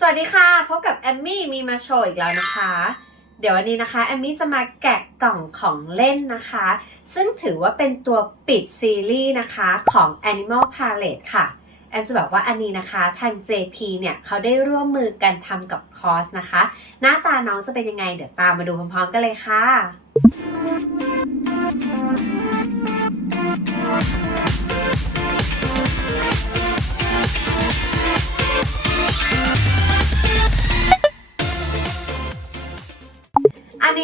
สวัสดีค่ะ พบกับแอมมี่มีมาโชว์อีกแล้วนะคะ เดี๋ยววันนี้นะคะแอมมี่จะมาแกะกล่องของเล่นนะคะ ซึ่งถือว่าเป็นตัวปิดซีรีส์นะคะของ Animal Palette ค่ะ แอมจะบอกว่าอันนี้นะคะทาง JP เนี่ยเขาได้ร่วมมือกันทำกับคอสนะคะ หน้าตาน้องจะเป็นยังไง เดี๋ยวตามมาดูพร้อมๆกันเลยค่ะ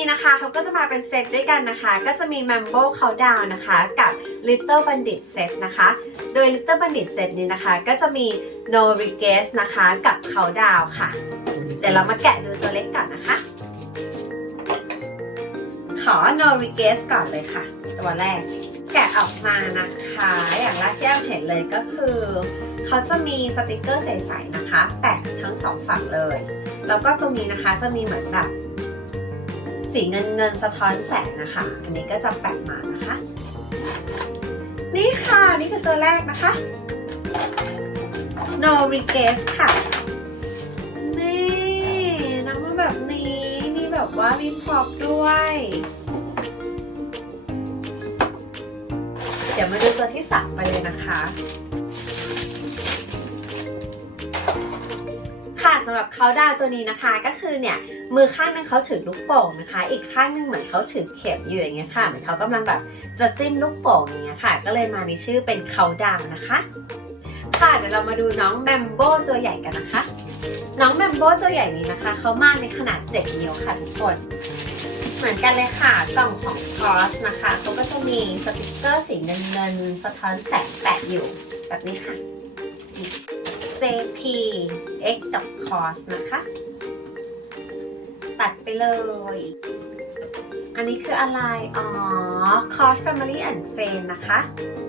นี้นะคะเขาก็จะมาเป็นเซตด้วยกันนะคะ ก็จะมี Mambo Countdown นะคะ กับ Little Bandit Set นะคะ โดย Little Bandit Set นี้นะคะ ก็จะมี No r e g r e s นะคะ กับ Countdown ค่ะ เดี๋ยวเรามาแกะดูตัวเล็กก่อนนะคะ ขอ No r e g r e s ก่อนเลยค่ะ ตัวแรก แกะออกมานะคะ อย่างแรกที่แอมเห็นเลยก็คือ เขาจะมีสติกเกอร์ใสๆนะคะ แปะทั้งสองฝั่งเลย แล้วก็ตรงนี้นะคะจะมีเหมือนแบบ สีเงินเงินสะท้อนแสงนะคะ อันนี้ก็จะแปะมานะคะ นี่ค่ะ นี่คือตัวแรกนะคะ No Regrets ค่ะ นี่น้ำมาแบบนี้ มีแบบว่ามีพร็อพด้วย เดี๋ยวมาดูตัวที่สามไปเลยนะคะ สำหรับเขาดาวตัวนี้นะคะ ก็คือเนี่ยมือข้างหนึงเขาถือลูกโป่งนะคะ อีกข้างหนึงเหมือนเขาถือเข็มอยู่อย่างเงี้ยค่ะเหมือนเขากำลังแบบจะจิ้มลูกโป่งอย่างเงี้ยค่ะ ก็เลยมาในชื่อเป็นเขาดาวนะคะค่ะเดี๋ยวเรามาดูน้องแมมโบตัวใหญ่กันนะคะ น้องแมมโบตัวใหญ่นี้นะคะเขามาในขนาด7นิ้วค่ะทุกคนเหมือนกันเลยค่ะกล่องของคอสนะคะเขาก็จะมีสติกเกอร์สีเงินเงินสะท้อนแสงแปะอยู่แบบนี้ค่ะ JP X กับ cos นะคะ ตัดไปเลย อันนี้คืออะไร อ๋อ cos family and friend นะคะ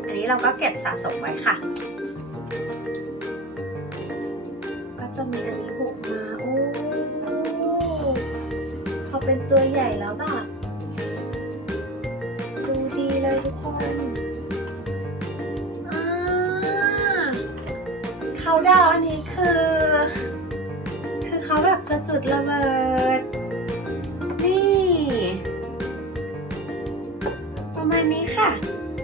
อันนี้เราก็เก็บสะสมไว้ค่ะ ก็จะมีอันนี้บุกมา โอ้พอเป็นตัวใหญ่แล้วแบบ เขาดาวอันนี้คือ คือเขาแบบจะจุดระเบิด นี่ประมาณนี้ค่ะ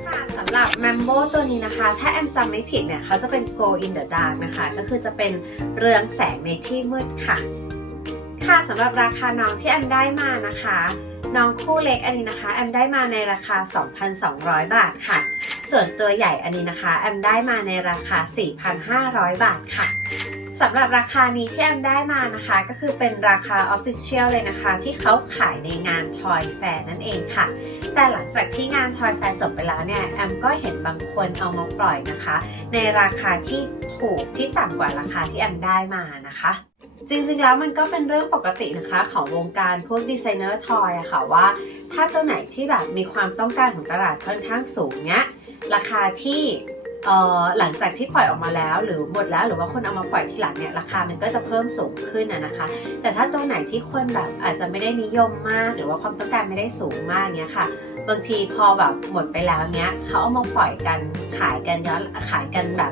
ค่ะสำหรับ m a m b o ตัวนี้นะคะ ถ้าแอมจำไม่ผิดเนี่ย เขาจะเป็น Go in the Dark นะคะ ก็คือจะเป็นเรืองแสงในที่มืดค่ะ ค่ะสำหรับราคาน้องที่แอมได้มานะคะ น้องคู่เล็กอันนี้นะคะ แอมได้มาในราคา 2,200 บาทค่ะ ส่วนตัวใหญ่อันนี้นะคะ แอมได้มาในราคา 4,500 บาทค่ะสำหรับราคานี้ที่แอมได้มานะคะ ก็คือเป็นราคา Official เลยนะคะ ที่เขาขายในงาน Toy Fair นั่นเองค่ะ แต่หลังจากที่งาน Toy Fair จบไปแล้วเนี่ย แอมก็เห็นบางคนเอามาปล่อยนะคะ ในราคาที่ถูกที่ต่ำกว่าราคาที่แอมได้มานะคะจริงๆ แล้วมันก็เป็นเรื่องปกตินะคะของวงการพวกดีไซเนอร์ทอยอะค่ะว่า ถ้าตัวไหนที่แบบมีความต้องการของตลาดค่อนข้างสูงเนี้ย ราคาที่หลังจากที่ปล่อยออกมาแล้วหรือหมดแล้วหรือว่าคนเอามาปล่อยทีหลังเนี่ยราคามันก็จะเพิ่มสูงขึ้นนะนะคะ แต่ถ้าตัวไหนที่คนแบบอาจจะไม่ได้นิยมมาก หรือว่าความต้องการไม่ได้สูงมากเนี้ยค่ะ บางทีพอแบบหมดไปแล้วเนี้ยเขาเอามาปล่อยกันขายกันย้อนขายกันแบบ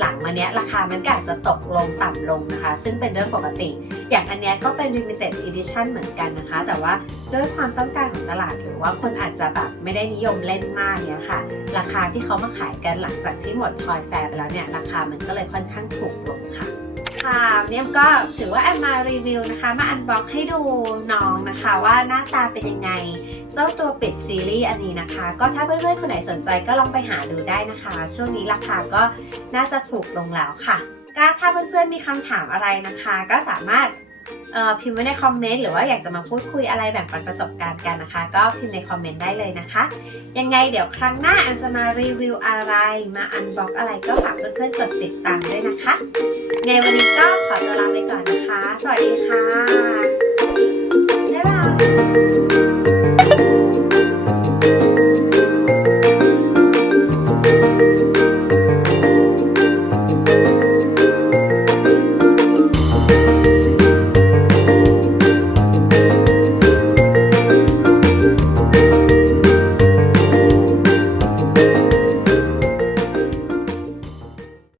หลังมาเนี้ยราคามันก็อาจจะตกลงต่ำลงนะคะ ซึ่งเป็นเรื่องปกติ อย่างอันเนี้ยก็เป็น limited edition เหมือนกันนะคะ แต่ว่าด้วยความต้องการของตลาดหรือว่าคนอาจจะแบบไม่ได้นิยมเล่นมากเนี้ยค่ะ ราคาที่เขามาขายกันหลังจากที่หมดทอยแฟร์ไปแล้วเนี่ยราคามันก็เลยค่อนข้างถูกลงค่ะ ค่ะเนี่ยก็ถือว่าแอมมารีวิวนะคะ มาอันบล็อกให้ดูน้องนะคะว่าหน้าตาเป็นยังไง เจ้าตัวปิดซีรีส์อันนี้นะคะ ก็ถ้าเพื่อนๆคนไหนสนใจก็ลองไปหาดูได้นะคะ ช่วงนี้ราคาก็น่าจะถูกลงแล้วค่ะก็ถ้าเพื่อนๆมีคำถามอะไรนะคะ ก็สามารถ พิมพ์ไว้ในคอมเมนต์หรือว่าอยากจะมาพูดคุยอะไรแบ่งปันประสบการณ์กันนะคะ ก็พิมพ์ในคอมเมนต์ได้เลยนะคะ ยังไงเดี๋ยวครั้งหน้าอันจะมารีวิวอะไรมาอันบล็อกอะไรก็ฝากเพื่อนๆกดติดตามด้วยนะคะ ในวันนี้ก็ขอตัวลาไปก่อนนะคะ สวัสดีค่ะ